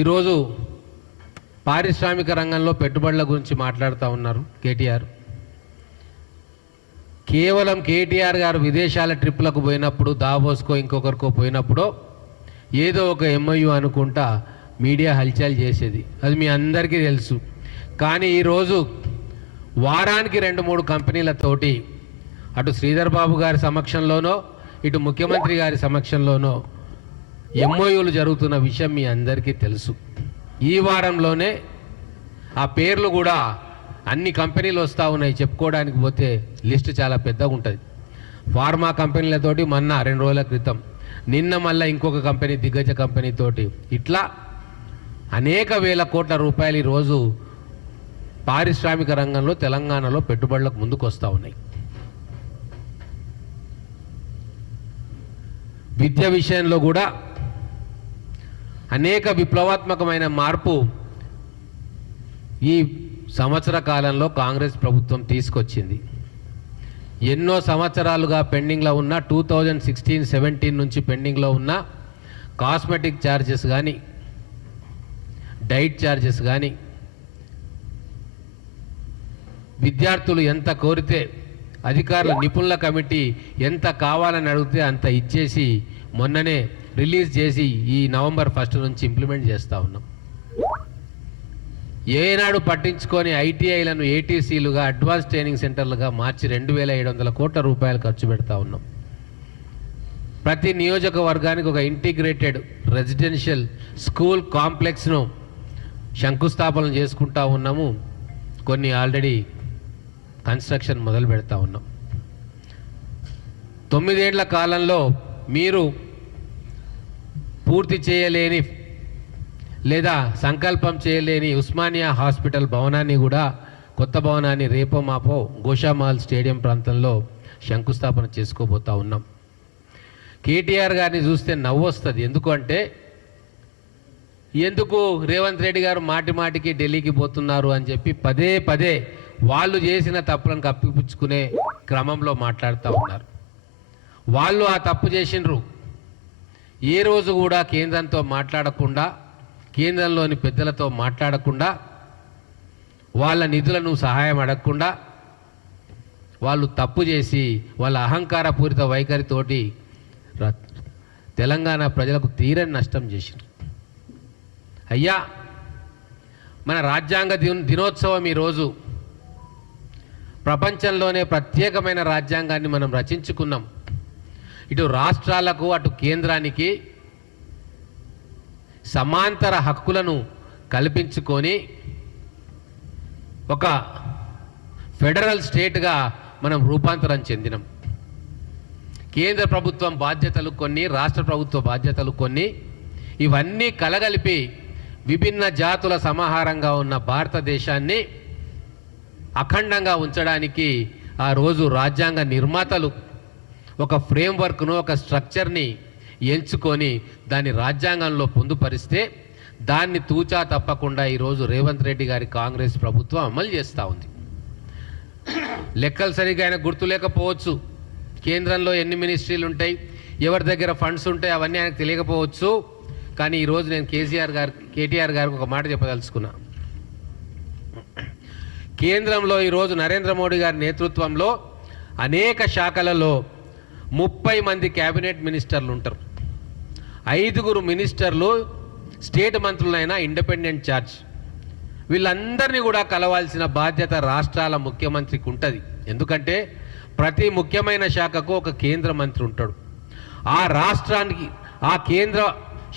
ఈరోజు పారిశ్రామిక రంగంలో పెట్టుబడుల గురించి మాట్లాడుతూ ఉన్నారు కేటీఆర్. కేవలం కేటీఆర్ గారు విదేశాల ట్రిప్లకు పోయినప్పుడు, దావోస్కో ఇంకొకరికో పోయినప్పుడు ఏదో ఒక ఎంఐయు అనుకుంటా మీడియా హల్చల్ చేసేది, అది మీ అందరికీ తెలుసు. కానీ ఈరోజు వారానికి 2-3 కంపెనీలతోటి అటు శ్రీధర్ బాబు గారి సమక్షంలోనో ఇటు ముఖ్యమంత్రి గారి సమక్షంలోనో ఎంఓయూలు జరుగుతున్న విషయం మీ అందరికీ తెలుసు. ఈ వారంలోనే ఆ పేర్లు కూడా అన్ని కంపెనీలు వస్తూ ఉన్నాయి. చెప్పుకోవడానికి పోతే లిస్ట్ చాలా పెద్దగా ఉంటుంది. ఫార్మా కంపెనీలతోటి మొన్న 2 రోజుల క్రితం, నిన్న మళ్ళీ ఇంకొక కంపెనీ, దిగ్గజ కంపెనీతోటి, ఇట్లా అనేక వేల కోట్ల రూపాయలు ఈరోజు పారిశ్రామిక రంగంలో తెలంగాణలో పెట్టుబడులకు ముందుకు వస్తూ ఉన్నాయి. విద్య విషయంలో కూడా అనేక విప్లవాత్మకమైన మార్పు ఈ సంవత్సర కాలంలో కాంగ్రెస్ ప్రభుత్వం తీసుకొచ్చింది. ఎన్నో సంవత్సరాలుగా పెండింగ్లో ఉన్న 2016-17 నుంచి పెండింగ్లో ఉన్న కాస్మెటిక్ ఛార్జెస్ కానీ, డైట్ ఛార్జెస్ కానీ, విద్యార్థులు ఎంత కోరితే, అధికారుల నిపుణుల కమిటీ ఎంత కావాలని అడిగితే అంత ఇచ్చేసి మొన్ననే రిలీజ్ చేసి ఈ నవంబర్ 1 నుంచి ఇంప్లిమెంట్ చేస్తూ ఉన్నాం. ఏనాడు పట్టించుకొని ఐటీఐలను ఏటీసీలుగా, అడ్వాన్స్ ట్రైనింగ్ సెంటర్లుగా మార్చి 2700 కోట్ల రూపాయలు ఖర్చు పెడతా ఉన్నాం. ప్రతి నియోజకవర్గానికి ఒక ఇంటిగ్రేటెడ్ రెసిడెన్షియల్ స్కూల్ కాంప్లెక్స్ను శంకుస్థాపన చేసుకుంటా ఉన్నాము. కొన్ని ఆల్రెడీ కన్స్ట్రక్షన్ మొదలు పెడతా ఉన్నాం. 9 ఏళ్ల కాలంలో మీరు పూర్తి చేయలేని లేదా సంకల్పం చేయలేని ఉస్మానియా హాస్పిటల్ భవనాన్ని కూడా, కొత్త భవనాన్ని రేపో మాపో గోషామాల్ స్టేడియం ప్రాంతంలో శంకుస్థాపన చేసుకోబోతా ఉన్నాం. కేటీఆర్ గారిని చూస్తే నవ్వు వస్తుంది. ఎందుకు రేవంత్ రెడ్డి గారు మాటికి ఢిల్లీకి పోతున్నారు అని చెప్పి పదే పదే వాళ్ళు చేసిన తప్పులను కప్పిపుచ్చుకునే క్రమంలో మాట్లాడుతూ ఉన్నారు. వాళ్ళు ఆ తప్పు చేసిండ్రు. ఏ రోజు కూడా కేంద్రంతో మాట్లాడకుండా, కేంద్రంలోని పెద్దలతో మాట్లాడకుండా, వాళ్ళ నిధులను సహాయం అడగకుండా, వాళ్ళు తప్పు చేసి వాళ్ళ అహంకారపూరిత వైఖరితోటి తెలంగాణ ప్రజలకు తీరని నష్టం చేసిండ్రు. అయ్యా, మన రాజ్యాంగ దినోత్సవం ఈరోజు. ప్రపంచంలోనే ప్రత్యేకమైన రాజ్యాంగాన్ని మనం రచించుకున్నాం. ఇటు రాష్ట్రాలకు అటు కేంద్రానికి సమాంతర హక్కులను కల్పించుకొని ఒక ఫెడరల్ స్టేట్గా మనం రూపాంతరం చెందినాం. కేంద్ర ప్రభుత్వం బాధ్యతలు కొన్ని, రాష్ట్ర ప్రభుత్వ బాధ్యతలు కొన్ని, ఇవన్నీ కలగలిపి విభిన్న జాతుల సమాహారంగా ఉన్న భారతదేశాన్ని అఖండంగా ఉంచడానికి ఆ రోజు రాజ్యాంగ నిర్మాతలు ఒక ఫ్రేమ్వర్క్ను, ఒక స్ట్రక్చర్ని ఎంచుకొని దాన్ని రాజ్యాంగంలో పొందుపరిస్తే దాన్ని తూచా తప్పకుండా ఈరోజు రేవంత్ రెడ్డి గారి కాంగ్రెస్ ప్రభుత్వం అమలు చేస్తూ ఉంది. లెక్కలు సరిగా ఆయన గుర్తు లేకపోవచ్చు, కేంద్రంలో ఎన్ని మినిస్ట్రీలు ఉంటాయి, ఎవరి దగ్గర ఫండ్స్ ఉంటాయి, అవన్నీ ఆయనకు తెలియకపోవచ్చు. కానీ ఈరోజు నేను కేటీఆర్ గారికి ఒక మాట చెప్పదలుచుకున్నా. కేంద్రంలో ఈరోజు నరేంద్ర మోడీ గారి నేతృత్వంలో అనేక శాఖలలో 30 మంది క్యాబినెట్ మినిస్టర్లు ఉంటారు. 5 మినిస్టర్లు స్టేట్ మంత్రులైనా ఇండిపెండెంట్ ఛార్జ్. వీళ్ళందరినీ కూడా కలవాల్సిన బాధ్యత రాష్ట్రాల ముఖ్యమంత్రికి ఉంటుంది. ఎందుకంటే ప్రతి ముఖ్యమైన శాఖకు ఒక కేంద్ర మంత్రి ఉంటాడు. ఆ రాష్ట్రానికి, ఆ కేంద్ర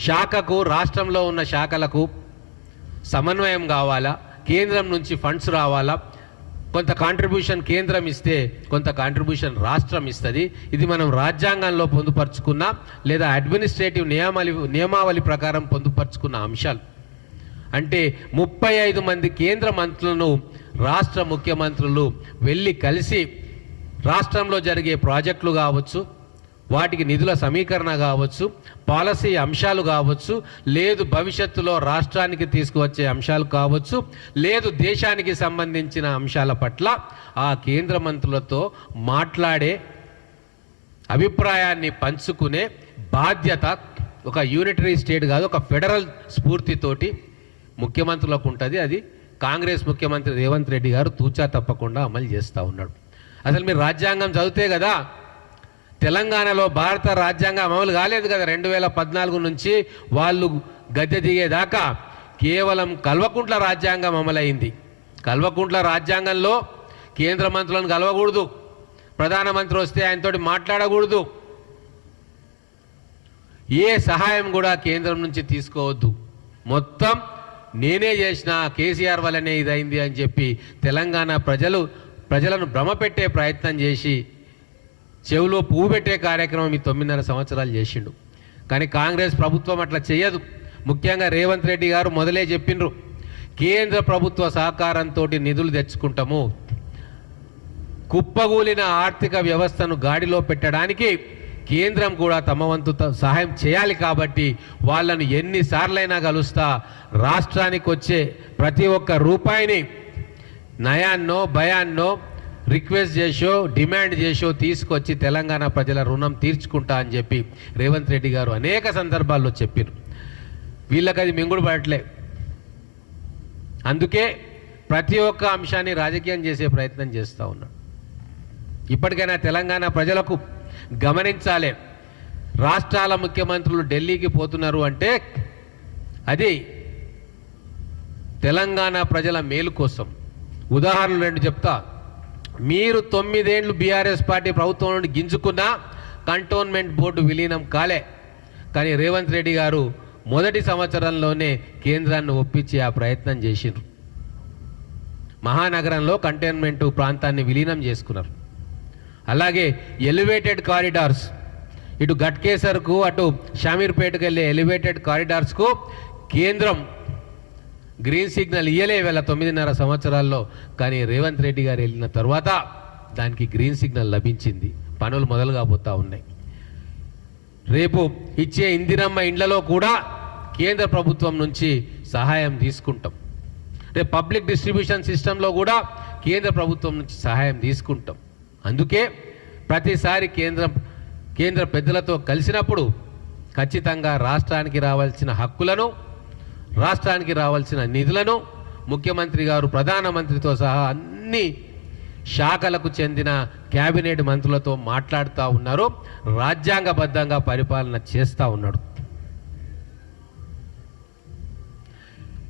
శాఖకు, రాష్ట్రంలో ఉన్న శాఖలకు సమన్వయం కావాలా, కేంద్రం నుంచి ఫండ్స్ రావాలా, కొంత కాంట్రిబ్యూషన్ కేంద్రం ఇస్తే కొంత కాంట్రిబ్యూషన్ రాష్ట్రం ఇస్తుంది. ఇది మనం రాజ్యాంగంలో పొందుపరుచుకున్న లేదా అడ్మినిస్ట్రేటివ్ నియమావళి ప్రకారం పొందుపరుచుకున్న అంశాలు. అంటే 35 మంది కేంద్ర మంత్రులను రాష్ట్ర ముఖ్యమంత్రులు వెళ్ళి కలిసి రాష్ట్రంలో జరిగే ప్రాజెక్టులు కావచ్చు, వాటికి నిధుల సమీకరణ కావచ్చు, పాలసీ అంశాలు కావచ్చు, లేదు భవిష్యత్తులో రాష్ట్రానికి తీసుకువచ్చే అంశాలు కావచ్చు, లేదు దేశానికి సంబంధించిన అంశాల పట్ల ఆ కేంద్ర మంత్రులతో మాట్లాడే, అభిప్రాయాన్ని పంచుకునే బాధ్యత ఒక యూనిటరీ స్టేట్ కాదు, ఒక ఫెడరల్ స్ఫూర్తితోటి ముఖ్యమంత్రులకు ఉంటుంది. అది కాంగ్రెస్ ముఖ్యమంత్రి రేవంత్ రెడ్డి గారు తూచా తప్పకుండా అమలు చేస్తూ ఉన్నాడు. అసలు మీరు రాజ్యాంగం చదివితే కదా, తెలంగాణలో భారత రాజ్యాంగం అమలు కాలేదు కదా. 2014 నుంచి వాళ్ళు గద్దె దిగేదాకా కేవలం కల్వకుంట్ల రాజ్యాంగం అమలైంది. కల్వకుంట్ల రాజ్యాంగంలో కేంద్ర మంత్రులను కలవకూడదు, ప్రధానమంత్రి వస్తే ఆయనతోటి మాట్లాడకూడదు, ఏ సహాయం కూడా కేంద్రం నుంచి తీసుకోవద్దు, మొత్తం నేనే చేసిన కేసీఆర్ వల్లనే ఇదైంది అని చెప్పి తెలంగాణ ప్రజలను భ్రమపెట్టే ప్రయత్నం చేసి చెవులో పువ్వు పెట్టే కార్యక్రమం ఈ 9.5 సంవత్సరాలు చేసిండు. కానీ కాంగ్రెస్ ప్రభుత్వం అట్లా చేయదు. ముఖ్యంగా రేవంత్ రెడ్డి గారు మొదలే చెప్పిండ్రు, కేంద్ర ప్రభుత్వ సహకారంతో నిధులు తెచ్చుకుంటాము, కుప్పగూలిన ఆర్థిక వ్యవస్థను గాడిలో పెట్టడానికి కేంద్రం కూడా తమ వంతు సహాయం చేయాలి, కాబట్టి వాళ్ళను ఎన్నిసార్లైనా కలుస్తా, రాష్ట్రానికి వచ్చే ప్రతి ఒక్క రూపాయిని నయాన్నో భయాన్నో రిక్వెస్ట్ చేసో డిమాండ్ చేసో తీసుకొచ్చి తెలంగాణ ప్రజల రుణం తీర్చుకుంటా అని చెప్పి రేవంత్ రెడ్డి గారు అనేక సందర్భాల్లో చెప్పారు. వీళ్ళకి అది మింగుడు పడట్లే. అందుకే ప్రతి ఒక్క అంశాన్ని రాజకీయం చేసే ప్రయత్నం చేస్తూ ఉన్నాడు. ఇప్పటికైనా తెలంగాణ ప్రజలకు గమనించాలి, రాష్ట్రాల ముఖ్యమంత్రులు ఢిల్లీకి పోతున్నారు అంటే అది తెలంగాణ ప్రజల మేలు కోసం. ఉదాహరణలు 2 చెప్తా. మీరు 9 ఏళ్ళు బీఆర్ఎస్ పార్టీ ప్రభుత్వం నుండి గింజుకున్నా కంటోన్మెంట్ బోర్డు విలీనం కాలే, కానీ రేవంత్ రెడ్డి గారు మొదటి సంవత్సరంలోనే కేంద్రాన్ని ఒప్పించి ఆ ప్రయత్నం చేసిండ్రు. మహానగరంలో కంటోన్మెంట్ ప్రాంతాన్ని విలీనం చేసుకున్నారు. అలాగే ఎలివేటెడ్ కారిడార్స్, ఇటు గట్కేసర్కు అటు షామీర్పేటకు వెళ్ళే ఎలివేటెడ్ కారిడార్స్కు కేంద్రం గ్రీన్ సిగ్నల్ ఇయ్యలే వేళ 9.5 సంవత్సరాల్లో. కానీ రేవంత్ రెడ్డి గారు వెళ్ళిన తర్వాత దానికి గ్రీన్ సిగ్నల్ లభించింది, పనులు మొదలు కాబోతూ ఉన్నాయి. రేపు ఇచ్చే ఇందిరమ్మ ఇండ్లలో కూడా కేంద్ర ప్రభుత్వం నుంచి సహాయం తీసుకుంటాం. రేపు పబ్లిక్ డిస్ట్రిబ్యూషన్ సిస్టంలో కూడా కేంద్ర ప్రభుత్వం నుంచి సహాయం తీసుకుంటాం. అందుకే ప్రతిసారి కేంద్ర పెద్దలతో కలిసినప్పుడు ఖచ్చితంగా రాష్ట్రానికి రావాల్సిన హక్కులను, రాష్ట్రానికి రావాల్సిన నిధులను ముఖ్యమంత్రి గారు ప్రధానమంత్రితో సహా అన్ని శాఖలకు చెందిన కేబినెట్ మంత్రులతో మాట్లాడుతూ ఉన్నారు, రాజ్యాంగబద్ధంగా పరిపాలన చేస్తూ ఉన్నాడు.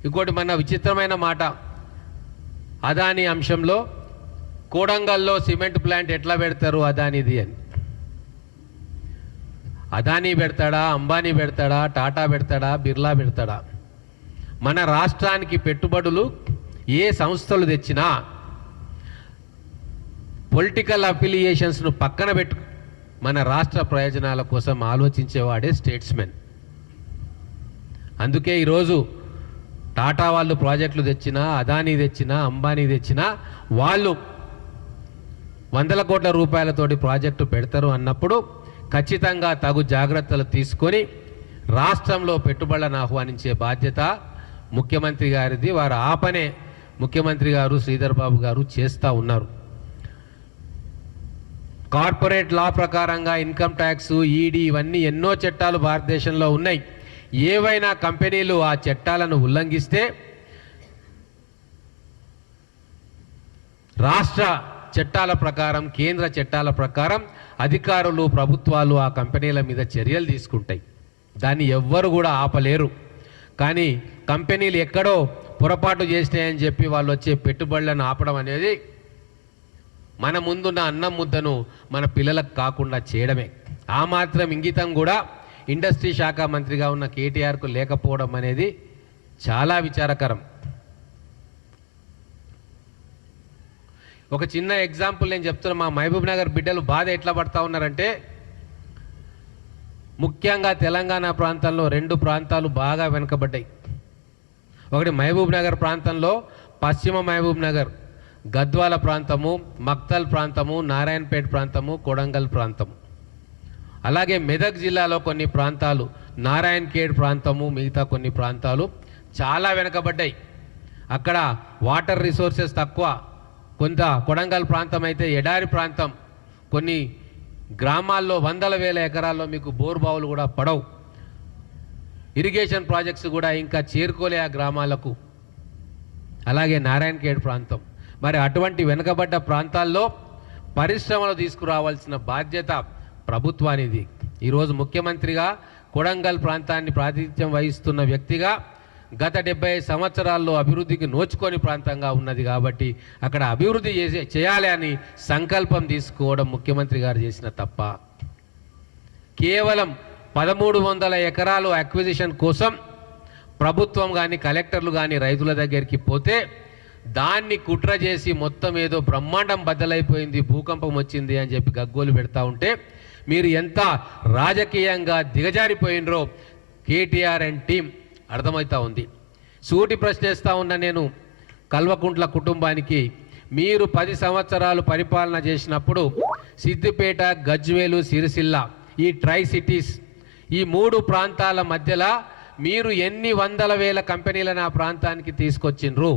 ఇంకోటి మన విచిత్రమైన మాట, అదానీ అంశంలో కోడంగల్లో సిమెంట్ ప్లాంట్ ఎట్లా పెడతారు అదానిది అని. అదానీ పెడతాడా, అంబానీ పెడతాడా, టాటా పెడతాడా, బిర్లా పెడతాడా? మన రాష్ట్రానికి పెట్టుబడులు ఏ సంస్థలు తెచ్చినా పొలిటికల్ అఫిలియేషన్స్ను పక్కన పెట్టు మన రాష్ట్ర ప్రయోజనాల కోసం ఆలోచించేవాడే స్టేట్స్మెన్. అందుకే ఈరోజు టాటా వాళ్ళు ప్రాజెక్టులు తెచ్చినా, అదానీ తెచ్చినా, అంబానీ తెచ్చినా వాళ్ళు 100 కోట్ల రూపాయలతోటి ప్రాజెక్టు పెడతారు అన్నప్పుడు ఖచ్చితంగా తగు జాగ్రత్తలు తీసుకొని రాష్ట్రంలో పెట్టుబడులను ఆహ్వానించే బాధ్యత ముఖ్యమంత్రి గారిది. వారు ఆ పనే ముఖ్యమంత్రి గారు శ్రీధర్ బాబు గారు చేస్తూ ఉన్నారు. కార్పొరేట్ లా ప్రకారంగా ఇన్కమ్ ట్యాక్స్, ఈడీ ఇవన్నీ ఎన్నో చట్టాలు భారతదేశంలో ఉన్నాయి. ఏవైనా కంపెనీలు ఆ చట్టాలను ఉల్లంఘిస్తే రాష్ట్ర చట్టాల ప్రకారం, కేంద్ర చట్టాల ప్రకారం అధికారులు, ప్రభుత్వాలు ఆ కంపెనీల మీద చర్యలు తీసుకుంటాయి. దాన్ని ఎవ్వరు కూడా ఆపలేరు. కానీ కంపెనీలు ఎక్కడో పొరపాటు చేసినాయని చెప్పి వాళ్ళు వచ్చే పెట్టుబడులను ఆపడం అనేది మన ముందున్న అన్నం ముద్దను మన పిల్లలకు కాకుండా చేయడమే. ఆ మాత్రం ఇంగితం కూడా ఇండస్ట్రీ శాఖ మంత్రిగా ఉన్న కేటీఆర్కు లేకపోవడం అనేది చాలా విచారకరం. ఒక చిన్న ఎగ్జాంపుల్ నేను చెప్తున్నా. మా మహబూబ్ నగర్ బిడ్డలు బాధ ఎట్లా పడతా ఉన్నారంటే, ముఖ్యంగా తెలంగాణ ప్రాంతంలో 2 ప్రాంతాలు బాగా వెనుకబడ్డాయి. ఒకటి మహబూబ్ నగర్ ప్రాంతంలో పశ్చిమ మహబూబ్ నగర్, గద్వాల ప్రాంతము, మక్తల్ ప్రాంతము, నారాయణపేట ప్రాంతము, కొడంగల్ ప్రాంతము. అలాగే మెదక్ జిల్లాలో కొన్ని ప్రాంతాలు, నారాయణఖేడ్ ప్రాంతము, మిగతా కొన్ని ప్రాంతాలు చాలా వెనుకబడ్డాయి. అక్కడ వాటర్ రిసోర్సెస్ తక్కువ. కొంత కొడంగల్ ప్రాంతం అయితే ఎడారి ప్రాంతం. కొన్ని గ్రామాల్లో 100,000 ఎకరాల్లో మీకు బోర్ బావులు కూడా పడవు. ఇరిగేషన్ ప్రాజెక్ట్స్ కూడా ఇంకా చేరుకోలే ఆ గ్రామాలకు. అలాగే నారాయణఖేడ్ ప్రాంతం. మరి అటువంటి వెనుకబడ్డ ప్రాంతాల్లో పరిశ్రమలు తీసుకురావాల్సిన బాధ్యత ప్రభుత్వానిది. ఈరోజు ముఖ్యమంత్రిగా కొడంగల్ ప్రాంతాన్ని ప్రాతినిధ్యం వహిస్తున్న వ్యక్తిగా గత 75 సంవత్సరాల్లో అభివృద్ధికి నోచుకొని ప్రాంతంగా ఉన్నది కాబట్టి అక్కడ అభివృద్ధి చేయాలి అని సంకల్పం తీసుకోవడం ముఖ్యమంత్రి గారు చేసిన తప్ప. కేవలం 1300 ఎకరాలు అక్విజిషన్ కోసం ప్రభుత్వం కానీ కలెక్టర్లు కానీ రైతుల దగ్గరికి పోతే దాన్ని కుట్ర చేసి మొత్తం ఏదో బ్రహ్మాండం బద్దలైపోయింది, భూకంపం వచ్చింది అని చెప్పి గగ్గోలు పెడతా ఉంటే మీరు ఎంత రాజకీయంగా దిగజారిపోయినరో కేటీఆర్ అండ్ టీం అర్థమవుతా ఉంది. సూటి ప్రశ్నిస్తా ఉన్న నేను కల్వకుంట్ల కుటుంబానికి, మీరు 10 సంవత్సరాలు పరిపాలన చేసినప్పుడు సిద్దిపేట, గజ్వేలు, సిరిసిల్ల ఈ ట్రై సిటీస్ ఈ 3 ప్రాంతాల మధ్యలో మీరు ఎన్ని వందల వేల కంపెనీలను ఆ ప్రాంతానికి తీసుకొచ్చిండ్రు?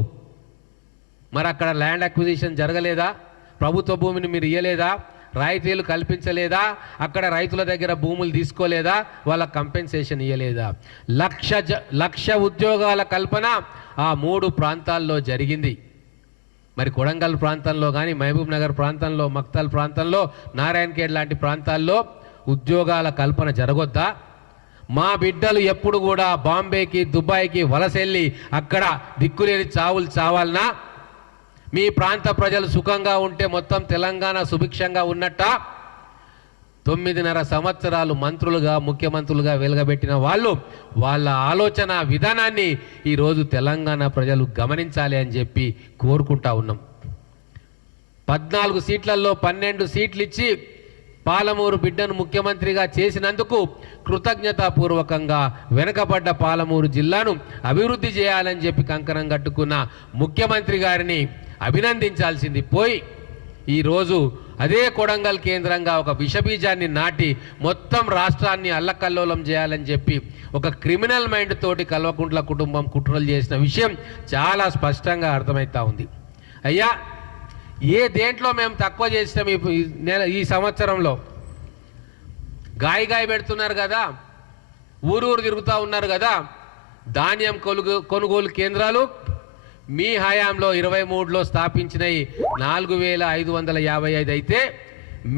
మరి అక్కడ ల్యాండ్ అక్విజిషన్ జరగలేదా? ప్రభుత్వ భూమిని మీరు ఇయ్యలేదా? రాయితీలు కల్పించలేదా? అక్కడ రైతుల దగ్గర భూములు తీసుకోలేదా? వాళ్ళ కంపెన్సేషన్ ఇయ్యలేదా? లక్ష ఉద్యోగాల కల్పన ఆ 3 ప్రాంతాల్లో జరిగింది. మరి కొడంగల్ ప్రాంతంలో కానీ, మహబూబ్ నగర్ ప్రాంతంలో, మక్తల్ ప్రాంతంలో, నారాయణఖేడ్ లాంటి ప్రాంతాల్లో ఉద్యోగాల కల్పన జరగొద్దా? మా బిడ్డలు ఎప్పుడు కూడా బాంబేకి, దుబాయ్కి వలసెళ్ళి అక్కడ దిక్కులేని చావులు చావాలనా? మీ ప్రాంత ప్రజలు సుఖంగా ఉంటే మొత్తం తెలంగాణ సుభిక్షంగా ఉన్నట్ట? 9.5 సంవత్సరాలు మంత్రులుగా, ముఖ్యమంత్రులుగా వెలగబెట్టిన వాళ్ళు వాళ్ళ ఆలోచన విధానాన్ని ఈరోజు తెలంగాణ ప్రజలు గమనించాలి అని చెప్పి కోరుకుంటా ఉన్నాం. 14 సీట్లలో 12 సీట్లు ఇచ్చి పాలమూరు బిడ్డను ముఖ్యమంత్రిగా చేసినందుకు కృతజ్ఞతాపూర్వకంగా వెనుకబడ్డ పాలమూరు జిల్లాను అభివృద్ధి చేయాలని చెప్పి కంకణం కట్టుకున్న ముఖ్యమంత్రి గారిని అభినందించాల్సింది పోయి ఈరోజు అదే కొడంగల్ కేంద్రంగా ఒక విషబీజాన్ని నాటి మొత్తం రాష్ట్రాన్ని అల్లకల్లోలం చేయాలని చెప్పి ఒక క్రిమినల్ మైండ్ తోటి కల్వకుంట్ల కుటుంబం కుట్రలు చేసిన విషయం చాలా స్పష్టంగా అర్థమవుతా ఉంది. అయ్యా, ఏ దేంట్లో మేము తక్కువ చేసినాం ఈ సంవత్సరంలో? గాయ పెడుతున్నారు కదా, ఊరూరు తిరుగుతూ ఉన్నారు కదా. ధాన్యం కొనుగోలు కేంద్రాలు మీ హయాంలో 23లో స్థాపించినవి 4555 అయితే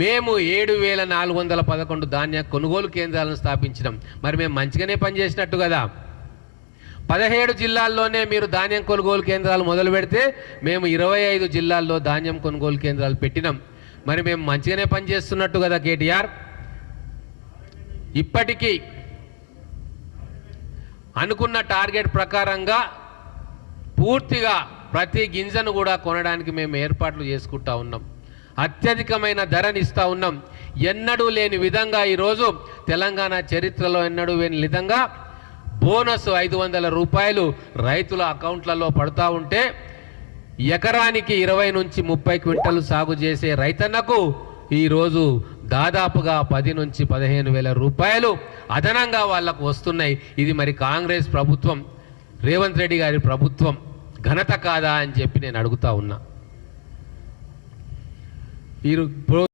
మేము 7411 ధాన్య కొనుగోలు కేంద్రాలను స్థాపించినాం. మరి మేము మంచిగానే పనిచేసినట్టు కదా. 17 జిల్లాల్లోనే మీరు ధాన్యం కొనుగోలు కేంద్రాలు మొదలు పెడితే మేము 25 జిల్లాల్లో ధాన్యం కొనుగోలు కేంద్రాలు పెట్టినాం. మరి మేము మంచిగానే పనిచేస్తున్నట్టు కదా కేటీఆర్. ఇప్పటికీ అనుకున్న టార్గెట్ ప్రకారంగా పూర్తిగా ప్రతి గింజను కూడా కొనడానికి మేము ఏర్పాట్లు చేసుకుంటా ఉన్నాం. అత్యధికమైన ధరని ఇస్తూ ఉన్నాం. ఎన్నడూ లేని విధంగా ఈరోజు తెలంగాణ చరిత్రలో ఎన్నడూ లేని విధంగా బోనస్ 500 రూపాయలు రైతుల అకౌంట్లలో పడుతూ ఉంటే ఎకరానికి 20 నుంచి 30 క్వింటలు సాగు చేసే రైతన్నకు ఈరోజు దాదాపుగా 10 నుంచి 15 వేల రూపాయలు అదనంగా వాళ్లకు వస్తున్నాయి. ఇది మరి కాంగ్రెస్ ప్రభుత్వం, రేవంత్ రెడ్డి గారి ప్రభుత్వం ఘనత కాదా అని చెప్పి నేను అడుగుతా ఉన్నా.